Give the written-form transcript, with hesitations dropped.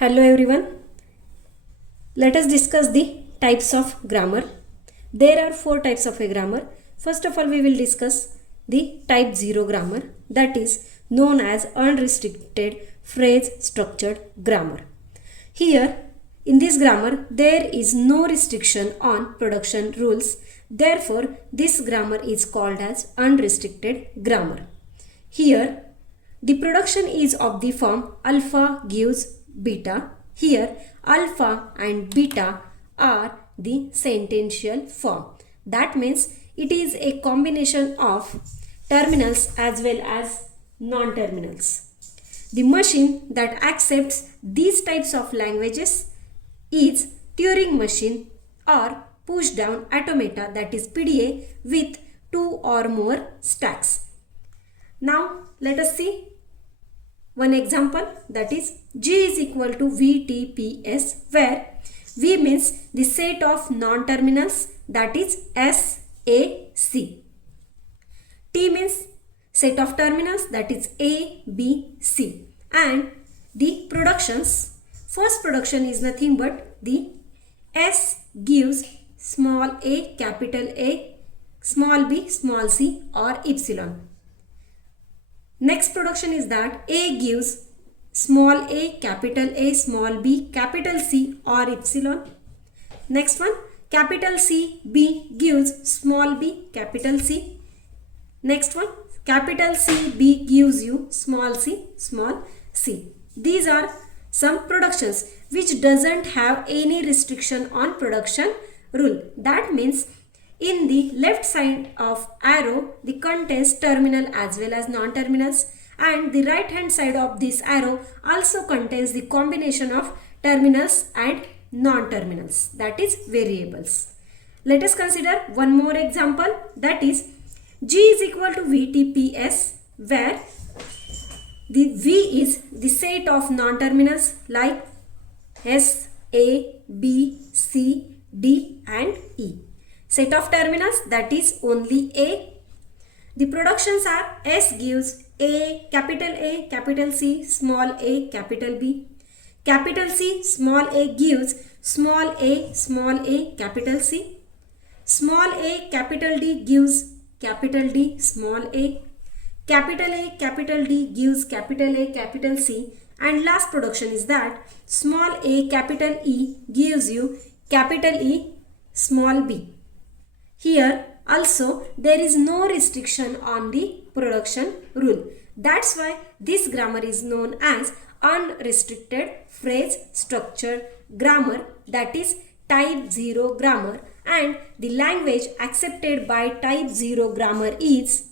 Hello everyone. Let us discuss the types of grammar. There are four types of a grammar. First of all, we will discuss the type 0 grammar, that is known as unrestricted phrase structured grammar. Here in this grammar there is no restriction on production rules. Therefore, this grammar is called as unrestricted grammar. Here the production is of the form alpha gives beta. Here alpha and beta are the sentential form. That means it is a combination of terminals as well as non-terminals. The machine that accepts these types of languages is Turing machine or push down automata, that is PDA, with two or more stacks. Now let us see one example, that is G is equal to VTPS, where V means the set of non-terminals, that is SAC. T means set of terminals, that is ABC. And the productions, first production is nothing but the S gives small a, capital A, small b, small c or epsilon. Next production is that A gives small a, capital A, small b, capital C or epsilon. Next one, capital C, B gives small b, capital C. Next one, capital C, B gives you small c, small c. These are some productions which doesn't have any restriction on production rule. That means in the left side of arrow, the contains terminal as well as non-terminals, and the right hand side of this arrow also contains the combination of terminals and non-terminals, that is variables. Let us consider one more example, that is G is equal to VTPS, where the V is the set of non-terminals like S, A, B, C, D and E. Set of terminals, that is only A. The productions are S gives A, capital C, small a, capital B. Capital C, small a gives small a, capital C. Small a, capital D gives capital D, small a. Capital D gives capital A, capital C. And last production is that small a, capital E gives you capital E, small b. Here also there is no restriction on the production rule. That's why this grammar is known as unrestricted phrase structured grammar, that is type 0 grammar, and the language accepted by type 0 grammar is